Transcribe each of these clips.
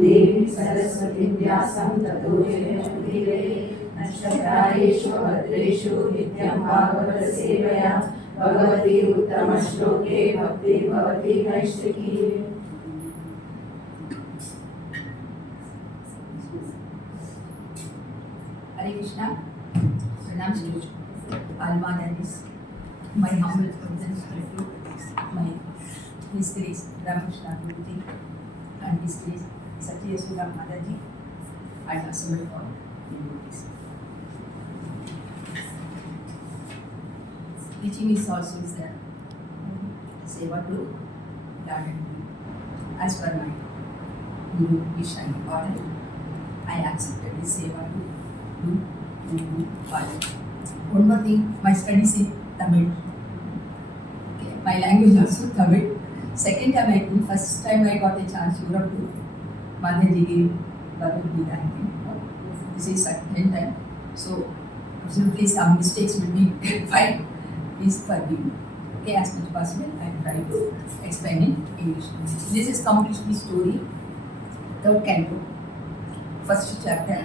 देवी सरस्वती व्यासं ततो जयमुदीरये नक्षत्रायेषु भद्रेषु नित्यं भागवत सेवया भगवती उत्तमश्लोके भक्ति भवति नैष्टिकी। Hare Krishna, Pranam Shri Alma Dennis, my humble presence to my His Grace Ramakrishna Guruji and His Grace Satya Sudha Mataji and assembled all devotees. Teaching is also is there. Seva to Lord and Guru. As per my Guru Isha order, I accepted this Seva to do Father. One more thing, my studies in Tamil. Okay, my language also Tamil. Second time I could, first time I got a chance to go to Madhya Bhagavad Gita. This is second time. So, absolutely some mistakes will be fine. Please forgive me. Okay, as much as possible, I try to explain in English. This is completely story, third canto, first chapter.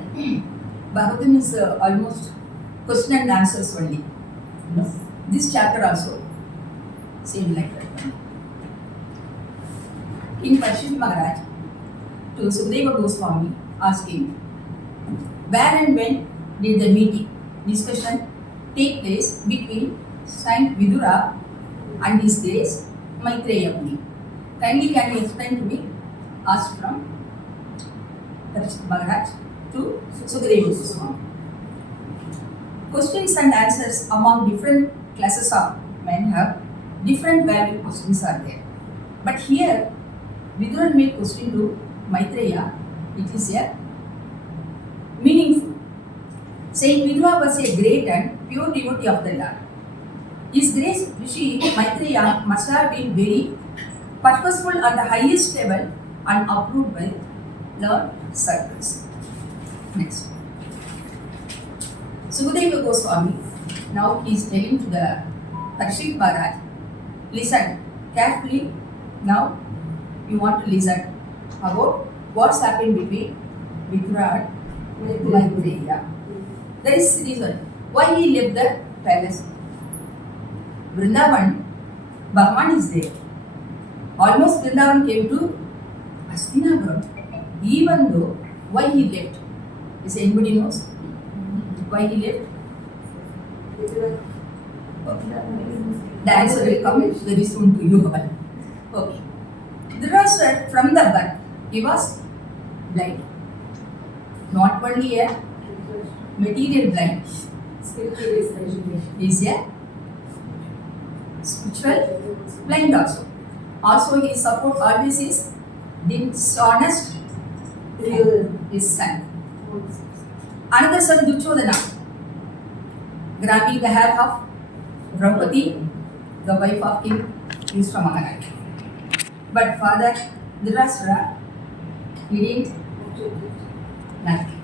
Bhagavatam is almost question and answers only. This chapter also, same like that. King Parikshit Maharaj to Sukadeva Goswami asking, where and when did the meeting, discussion take place between Saint Vidura and His Grace Maitreya Muni? Kindly can you explain to me? Asked from Parikshit Maharaj to Sukadeva Goswami. Questions and answers among different classes of men have different value questions are there. But here, Vidura made question to Maitreya, it is a meaningful. Saint Vidura was a great and pure devotee of the Lord. His Grace Rishi Maitreya must have been very purposeful at the highest level and approved by Lord circles. Next. Sukadeva Goswami, now he is telling to the Parikshit Maharaj, listen carefully. Now you want to listen about what's happened between Vidura and Maitreya. There is reason why he left the palace. Vrindavan, Bhagavan is there. Almost Vrindavan came to Hastinapura. Even though, why he left? Is anybody knows why he left? Okay. The answer will come very soon to you. Okay. Dhritarashtra, from the birth, he was blind. Not only a material blind, he is a spiritual blind also. Also, his support always is dishonest his son. Another son, Duryodhana, grabbing the hair of Draupadi, the wife of King Yudhishthira. But father Dhritarashtra, he did nothing.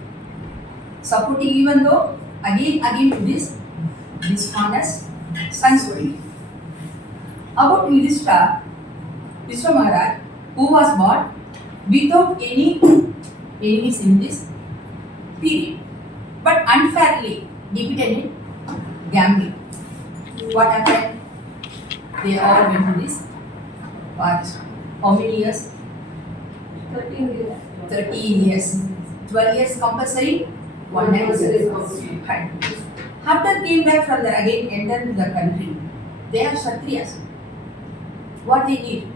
Supporting even though again to this dishonest sons only. About Yudhishthira Maharaj, who was born without any enemies in this period, but unfairly defeated in gambling. What happened? They all went to this forest. How many years? 13 years. 13 years. 12 years compulsory, 1 year. After came back from there again, entered the country. They are Kshatriyas. What they need?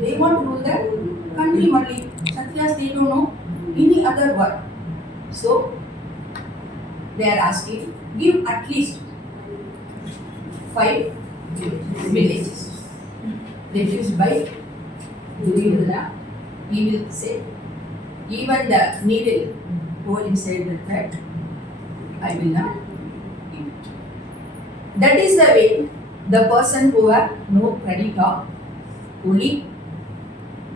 They want to rule the country only. Kshatriyas, they don't know any other work. So, they are asking, give at least 5 villages. Refused by Duryodhana. He will say, even the needle hole inside the thread, I will not give it. That is the way the person who have no credit of holy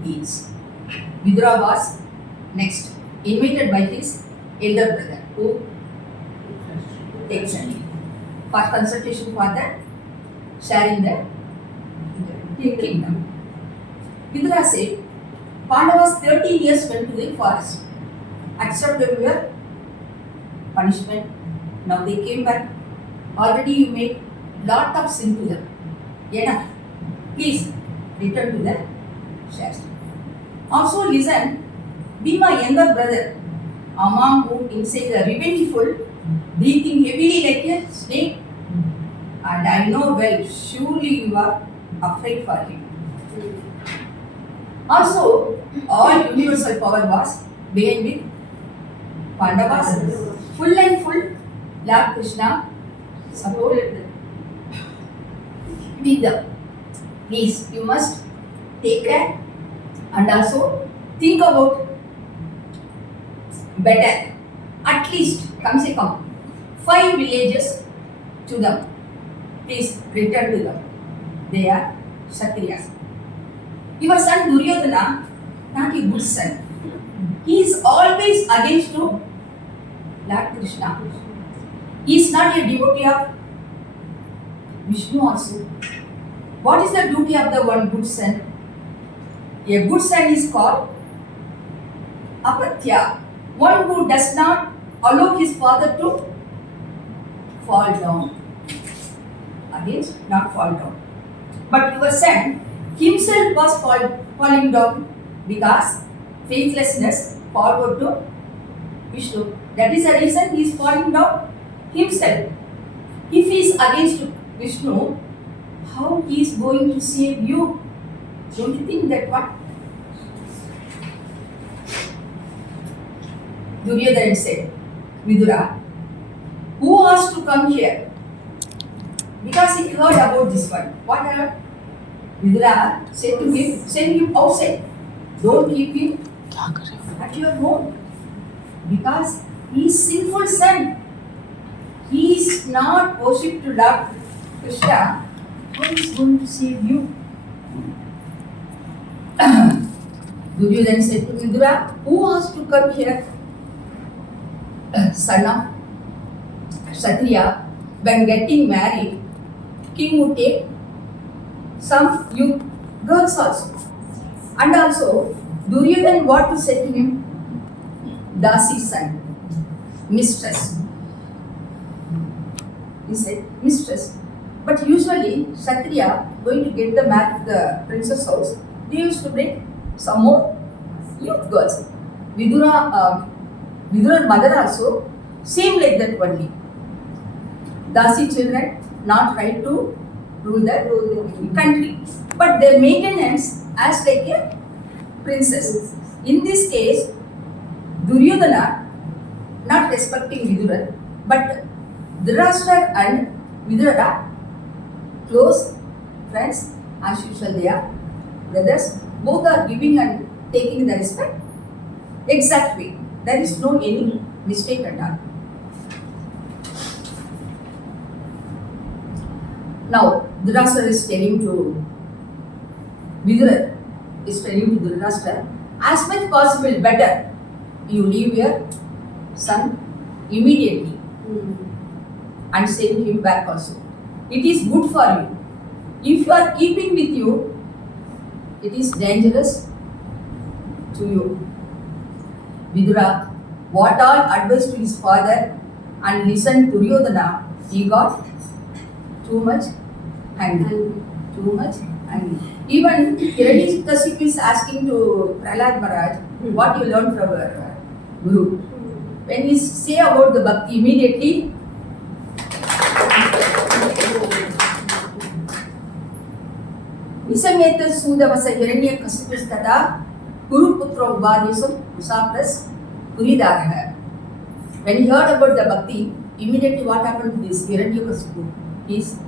deeds. Vidura was next, invited by his elder brother who takes a name for consultation for the sharing the kingdom. Vidura said, Pandavas 13 years went to the forest, accepted your punishment. Now they came back. Already you made lot of sin to them. Enough. Please return to the Shastra. Also listen, be my younger brother, among whom inside the revengeful, breathing heavily like a snake. And I know well, surely you are afraid for him. Also, all universal power was behind with Pandavas. Full and full, Lord Krishna supported with them. Please, you must take care and also think about better. At least, come say come, 5 villages to them. Please return to them. They are Kshatriyas. Your son Duryodhana, not a good son. He is always against to Lord Krishna. He is not a devotee of Vishnu also. What is the duty of the one good son? A good son is called Apatya, one who does not allow his father to fall down. Against, not fall down. But your son himself was falling down because faithlessness forward to Vishnu. That is the reason he is falling down himself. If he is against Vishnu, how he is going to save you? Don't you think that what? Duryodhana said, Vidura, who asked to come here? Because he heard about this one. What heard? Vidura said to him, send him outside. Don't keep him at your home. Because he is sinful son. He is not worshipped to Lord Krishna. How is going to save you? Duryodhana said to Vidura, who asked to come here? Son of Kshatriya, when getting married, king would take some youth girls also. And also, Duryodhana what to say to him? Dasi's son, mistress. He said, mistress. But usually, Kshatriya going to get the marriage to the princess house, they used to bring some more youth girls. Vidura's mother also, same like that only. Dasi children not right to rule the country, but their maintenance as like a princess. In this case, Duryodhana not respecting Vidura, but Dhritarashtra and Vidura are close friends, as usual they are brothers. Both are giving and taking the respect exactly. There is no any mistake at all. Now, Dhritarashtra is telling to Vidura is telling to Dhritarashtra, as much possible better you leave your son immediately and send him back also. It is good for you. If you are keeping with you, it is dangerous to you. Vidura, what all advice to his father and listened to Duryodhana, he got too much angry. Too much angry. Even Hiranyakashipu is asking to Prahlad Maharaj, what you learned from our Guru. When he say about the bhakti, immediately Visameta Sudavasa Hiranyakashipu Tada Guru Putra Ubadesam Usapras Puridaraha. When he heard about the bhakti, immediately what happened to this Hiranyakashipu? His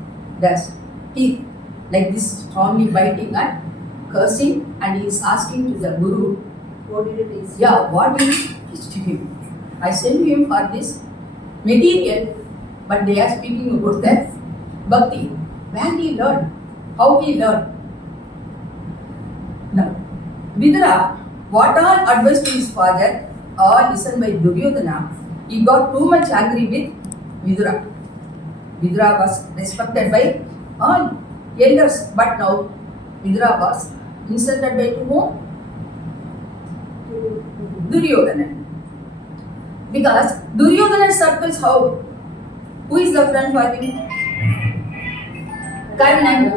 teeth like this strongly biting and cursing, and he is asking to the Guru, What did it is? yeah, what did he teach to him? I sent him for this material, but they are speaking about the bhakti. Where he learned? How he learned? Now, Vidura, what all advice to his father, all listened by Duryodhana, he got too much angry with Vidura. Vidura was respected by all elders, but now Vidura was insulted by whom? Duryodhana. Because Duryodhana circles how? Who is the friend for him? Karnan.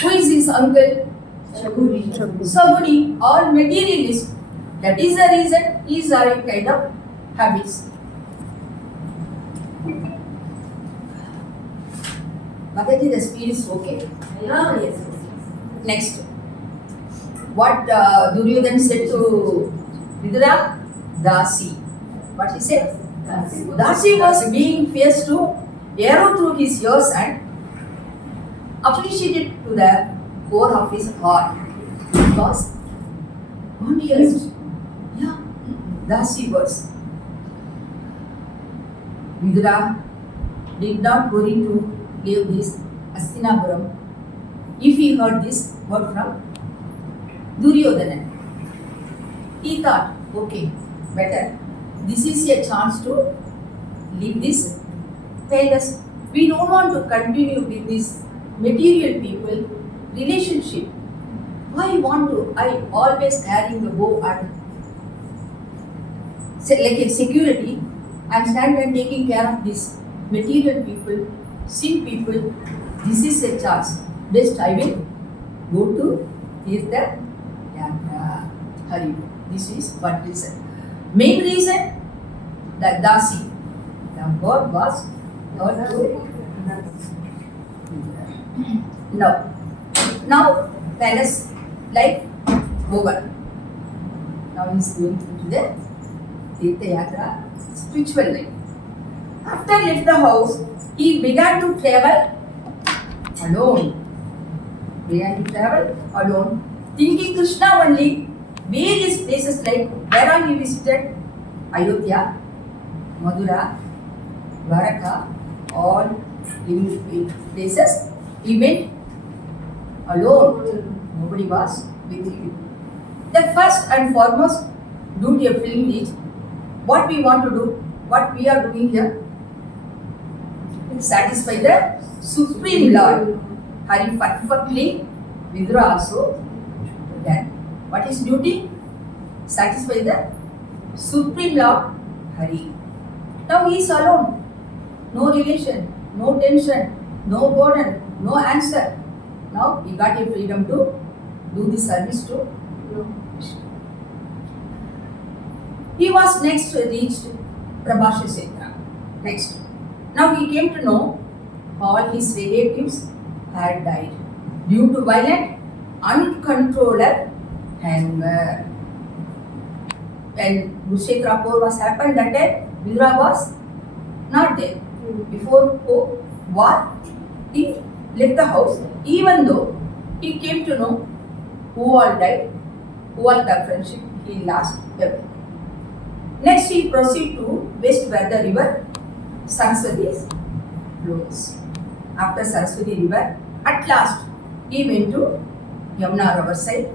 Who is his uncle? Saburi, all materialist. That is the reason he is having kind of habits. Mataji, the speed is okay. Yes. Next, what Duryodhana said to Vidura? Dasi. What he said? Dasi was being faced to arrow through his ears and afflicted to the core of his heart. Because one years, yeah, Dasi words. Vidura did not worry to leave this Astinapuram if he heard this word from Duryodhana. He thought, okay, better. This is a chance to leave this palace. We don't want to continue with this material people relationship. Why want to? I always carrying the bow and like a security. I'm standing and taking care of this material people, sin people. This is a chance. Best I will go to Tirtha Yatra. Hari. This is what reason. Main reason that Dasi, the God was heard to. Now palace life over. Now he is going into the Tirtha Yatra, spiritual life. After left the house, he began to travel alone. Thinking Krishna only. Various places like where he visited Ayodhya, Madura, Dwaraka, all in places he went alone. Nobody was with him. The first and foremost duty of film is what we want to do, what we are doing here. Satisfy the Supreme Lord. Hari perfectly, Vidura also done. What is duty? Satisfy the Supreme Lord Hari. Now he is alone. No relation, no tension, no burden, no answer. Now he got a freedom to do the service to Krishna. He was next reached Prabhasha Kshetra. Next. Now he came to know all his relatives had died due to violent, uncontrolled anger. When Kurukshetra was happened, that time Vidura was not there. Before war, he left the house, even though he came to know who all died, who all the friendship he lost everything. Next, he proceeded to west where the river Saraswati flows. After Saraswati river, at last he went to Yamuna river side.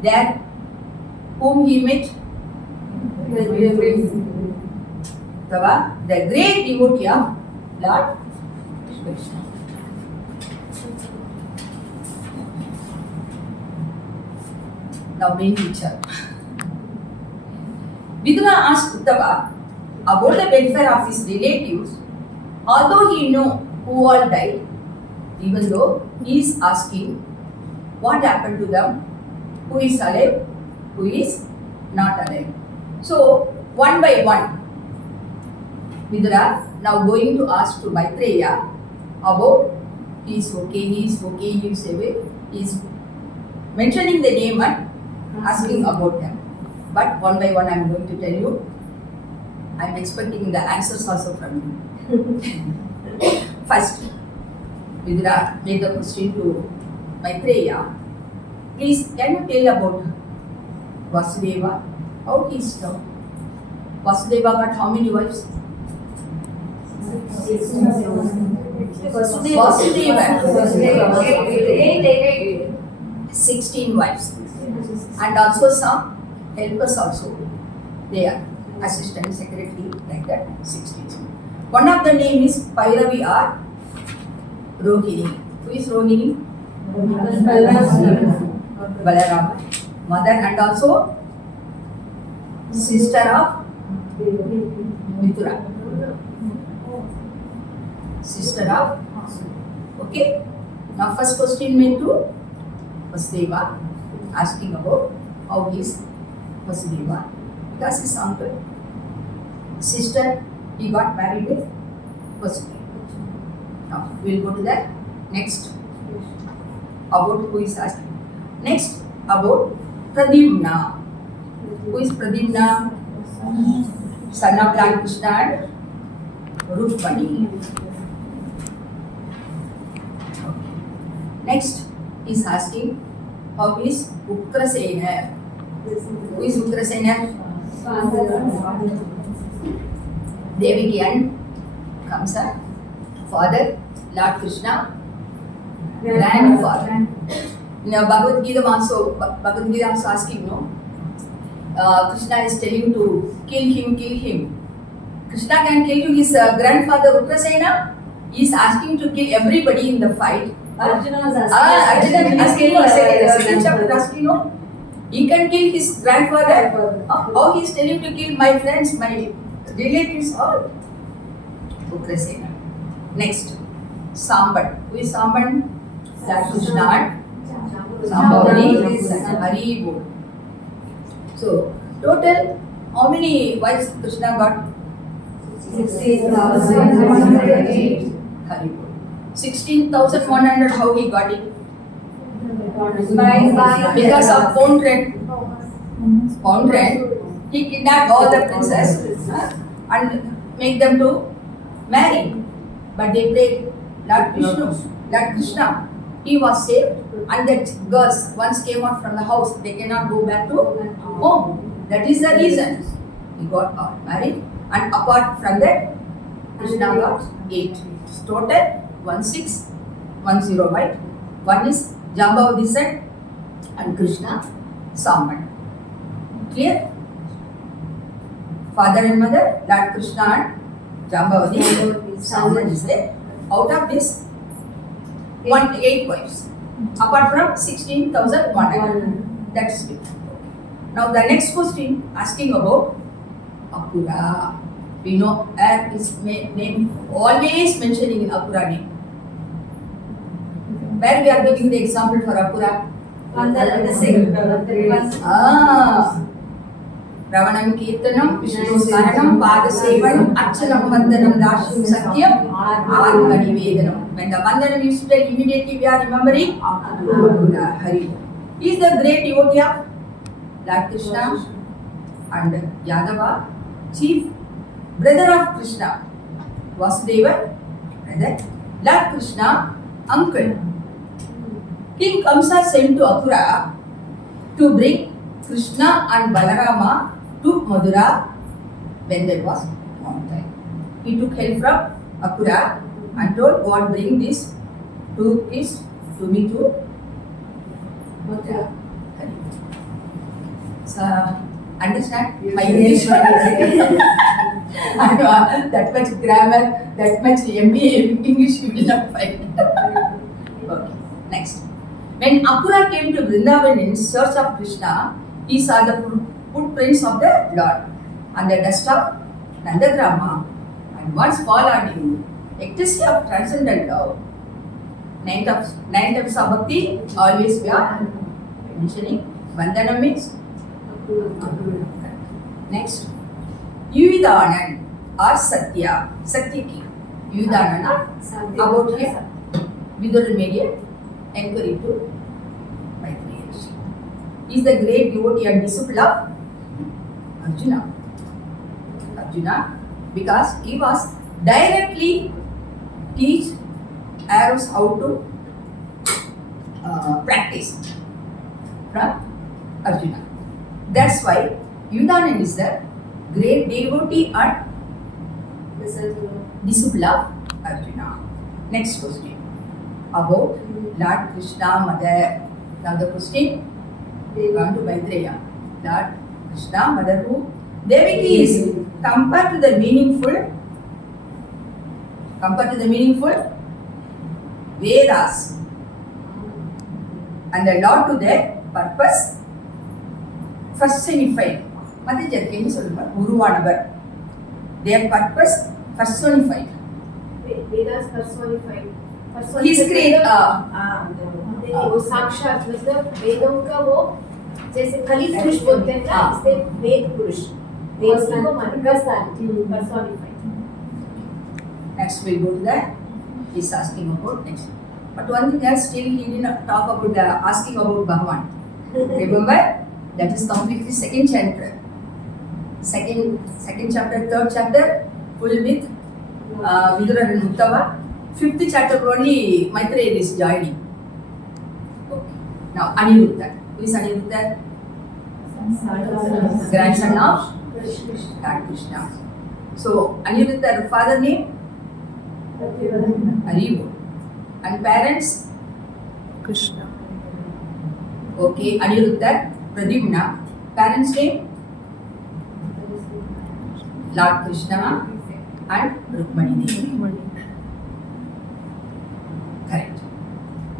There, whom he met? Tava, the great devotee of Lord Krishna. Now, main picture. Vidura asked Uddhava about the welfare of his relatives, although he knew who all died, even though he is asking what happened to them, who is alive, who is not alive. So, one by one, Vidura now going to ask to Maitreya about he is okay, he is away, he is mentioning the name and asking about them. But one by one I am going to tell you. I am expecting the answers also from you. First, Vidura made the question to Maitreya. Please, can you tell about Vasudeva? How he is now? Vasudeva got how many wives? Vasudeva. 16 wives. And also some helpers also. They are assistant, secretary, like that, 16. One of the name is Pairavi or Rohini. Who is Rohini? Balarama. Mother and also sister of Mithura. Sister of. Okay. Now first question made to Vasudeva, asking about how is Vasudeva, because his uncle, sister, he got married with Vasudeva. Now we'll go to that. Next, about who is asking. Next, about Pradyumna. Who is Pradyumna? Son of Lord Krishna and Rukmani. Next is asking how is Ugrasena. Who is Ugrasena? Devaki and Kamsa. Father, Lord Krishna, grandfather. In Bhagavad Gita also asking, no? Krishna is telling to kill him. Krishna can kill his grandfather Ugrasena. He is asking to kill everybody in the fight. Arjuna was Arjuna is asking, second chapter asking, no? He can kill his grandfather. How he is telling to kill my friends, my relatives, all. Ugrasena. Next, Samban. Who is Samban? Lord Krishna. Sambhavani. Hari Bol. So, total, how many wives Krishna got? 16,108. Hari Bol. 16,100, how he got it? Because of pound rent. He kidnapped all the princesses and make them to marry. But they prayed Lord Krishna. He was saved, and that girls once came out from the house, they cannot go back to home. That is the reason he got married. And apart from that, Krishna got 8. Total 1610, right? One is Jambavati son and Krishna Samban. Clear? Father and mother, Lord Krishna and Jambavati. Samban is there. Out of this, 8 wives. Apart from 16,100. That's it. Now the next question asking about Akura. We know his name always mentioning in Akura name. Where we are giving the example for Akura? Ravanam Kirtanam, Vishnu Smaranam, Padasevanam, Archanam Vandanam, Dashim Satyam, Atmani Vedanam. When the Vandanam is said, immediately we are remembering Hari. He is the great devotee of Lord Krishna and Yadava, chief brother of Krishna. Vasudeva, brother. Lord Krishna, uncle. King Kamsa sent to Akura to bring Krishna and Balarama to Madura when there was mountain. He took help from Akura and told God, bring this to me to Madura. So, understand my English? That much grammar, that much MBA English you will not find. Okay, next. When Akura came to Vrindavan in search of Krishna, he saw the footprints of the Lord on the dust of Nandagrama and once fall on him. Ecstasy of transcendental love. 9 types of bhakti, always we are mentioning. Vandana means next. Yuvidanand or Satya. Satyaki. Yuvidanand about him. Vidura made an enquiry to Maitreya Rishi. He is the great devotee and disciple of Arjuna. Because he was directly teach arrows how to practice from Arjuna. That's why Yudanand is the great devotee and disciple of Arjuna. Next question about Lord Krishna mother. Now the question gone to Maitreya. Lord Krishna mother who? Devaki is compared to the meaningful Vedas and the Lord to their purpose personified மத்திஜர் என்ன சொல்லுங்க உருவானவர். Their purpose personified. Vedas personified. His great वो साक्षात मतलब वेदों का वो जैसे खलील पुरुष बोलते हैं ना, इससे वेद पुरुष वेद को personified. Next we'll go to that. He's asking about next. But one thing else, still he didn't talk about the asking about Bhagavan. Remember? That is completely second chapter. Second chapter, third chapter, full with Vidura and Uttava. Fifth chapter only Maitreya is joining. Okay. Now Aniruddha. Who is Aniruddha? Grandson of Lord Krishna. So Aniruddha, father name? Haribo. And parents? Krishna. Okay, Aniruddha, Pradyumna. Parents name? Lord Krishna and Rukmani Devi. Correct.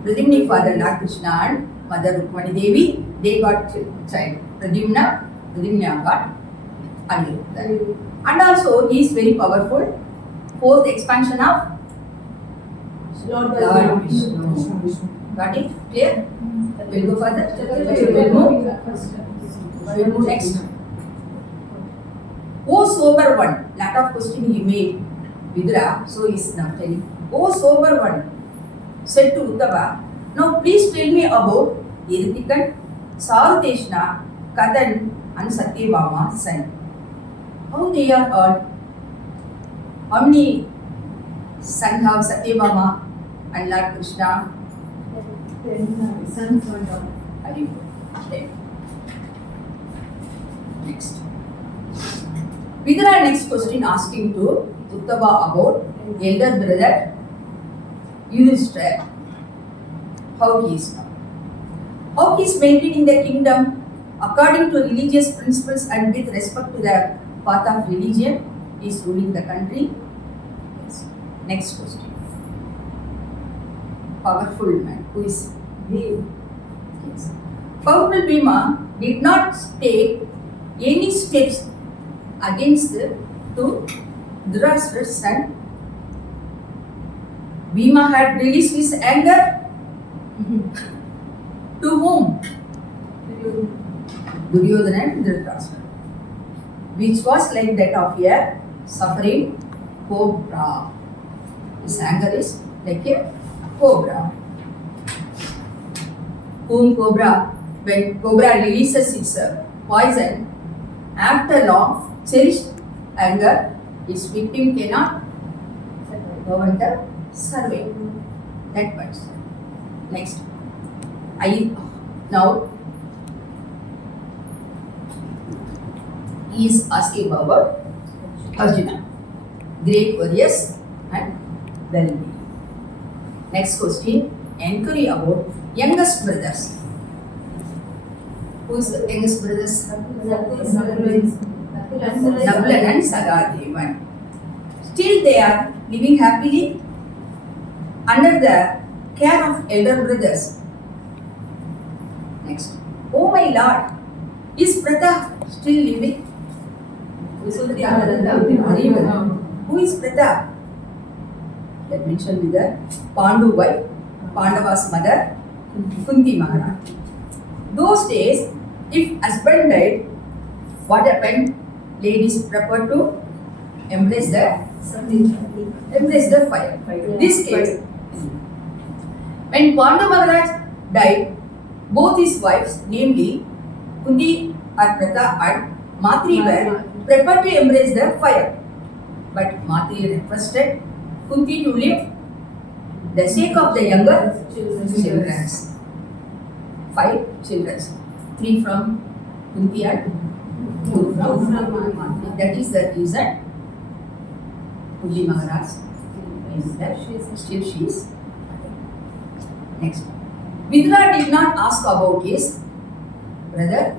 Pradyumni father Lord Krishna and mother Rukmani Devi, they got child. Pradyumna got Aniruddha. And also he is very powerful. Fourth expansion of Lord Vishnu. Got it? Clear? We'll go further. We'll move next. Oh sober one. Lot of question he made. Vidura, so he is now telling. Oh sober one, said to Uddhava, now please tell me about Iritikan, Sarudeshna, Kadan and Satyabhama's son. How they are all? How many sons have Satyabhama and Lord Krishna? Sons or Haribo. Next. Vidura next question asking to Uttava about elder brother Yudhishthira. How he is now. How he is maintaining the kingdom according to religious principles and with respect to the path of religion. He is ruling the country. Yes. Next question. Powerful man. Who is Bhima? Yes. Powerful Bhima did not take any steps against to Dhritarashtra's son. Bhima had released his anger to whom? Duryodhana and Dhritarashtra, which was like that of a suffering cobra. His anger is like a cobra. Whom cobra? When cobra releases its poison, after long cherished anger, its victim cannot survive. That much. Next. Now he is asking about Arjuna, great warriors and well-being. Next question, inquiry about youngest brothers. Who is the youngest brothers? Nablan and Sagadevan. Still they are living happily under the care of elder brothers. Next. Oh my Lord, is Pratha still living? Who is Pratha? Let me mention with the Pandu wife, Pandava's mother, Kunti Maharani. Those days, if husband died, what happened? Ladies prefer to embrace the fire. This case, when Pandu Maharaj died, both his wives, namely Kunti Pratha and Matri, were prepared to embrace the fire. But Matri requested Kunti to live the sake of the younger children. 5 children. 3 from Kunti and 2 from Matri. That is the reason Kunti Maharaj is that still she is. Next. Vidura did not ask about his brother.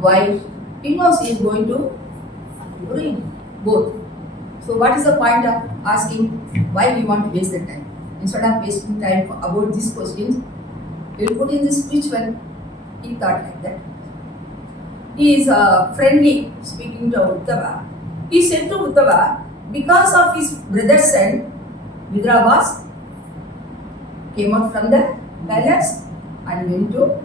Why? He knows he is going to ruin both. So what is the point of asking why we want to waste the time? Instead of wasting time about these questions, we will put in the spiritual. He thought like that. he is friendly speaking to Uddhava. He said to Uddhava, because of his brother's son, Vidrabhas came out from the palace and went to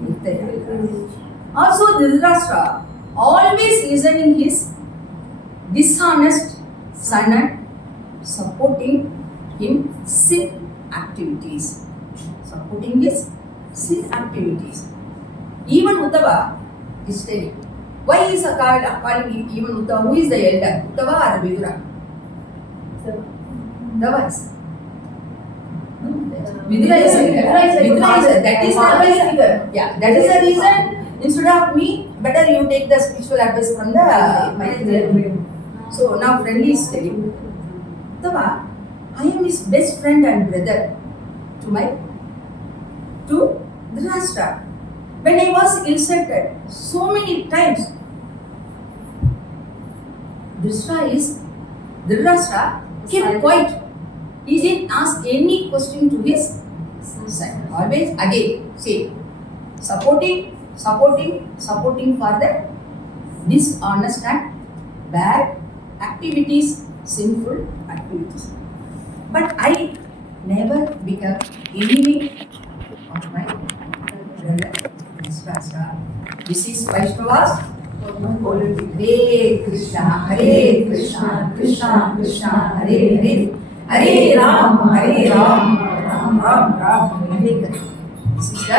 Tirthayatra. Also, Dhritarashtra always listening his dishonest son and supporting him sin activities. Supporting his sin activities. Even Uddhava is telling. Why is calling even Uddhava? Who is the elder? Uddhava or Vidura? Uddhava is. Vidura is elder. That is the reason. Yeah, that is the reason. Instead of me, better you take the spiritual advice from the Maitreya. So now friendly is telling. Uddhava, I am his best friend and brother to Dhritarashtra. When I was insulted so many times, Dhritarashtra kept quiet. He didn't ask any question to his son. Always again say, supporting for the dishonest and bad activities, sinful activities. But I never become enemy of my brother Dhritarashtra. This is Vaishnavas. Hare Krishna, Krishna Krishna, Hare Hare, Hare Ram, Ram Ram, Hare Hare. This is the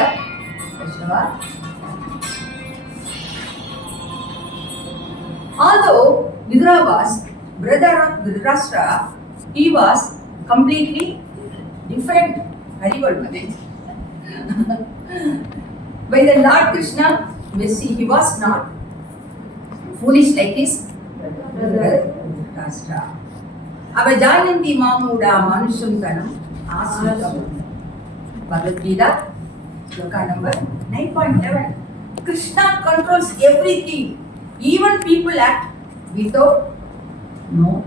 Vaishnava. Although Vidrabhas, brother of Dhritarashtra, he was completely different. Very good, Mother. By the Lord Krishna, we see he was not foolish like his brother Dhritarashtra. Avajananti mamuda manusham tanam asritam. Bhagavad Gita, sloka number 9.11. Krishna controls everything. Even people act without no.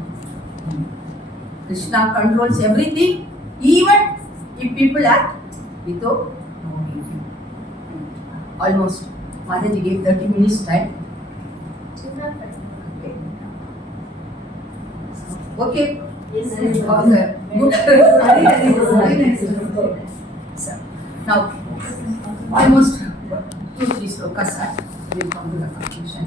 Krishna controls everything, even if people act without knowing. Almost. Mataji gave 30 minutes time. Okay. Yes, Okay. Good. So, now, almost 2-3 slokas are. We will come to the conclusion.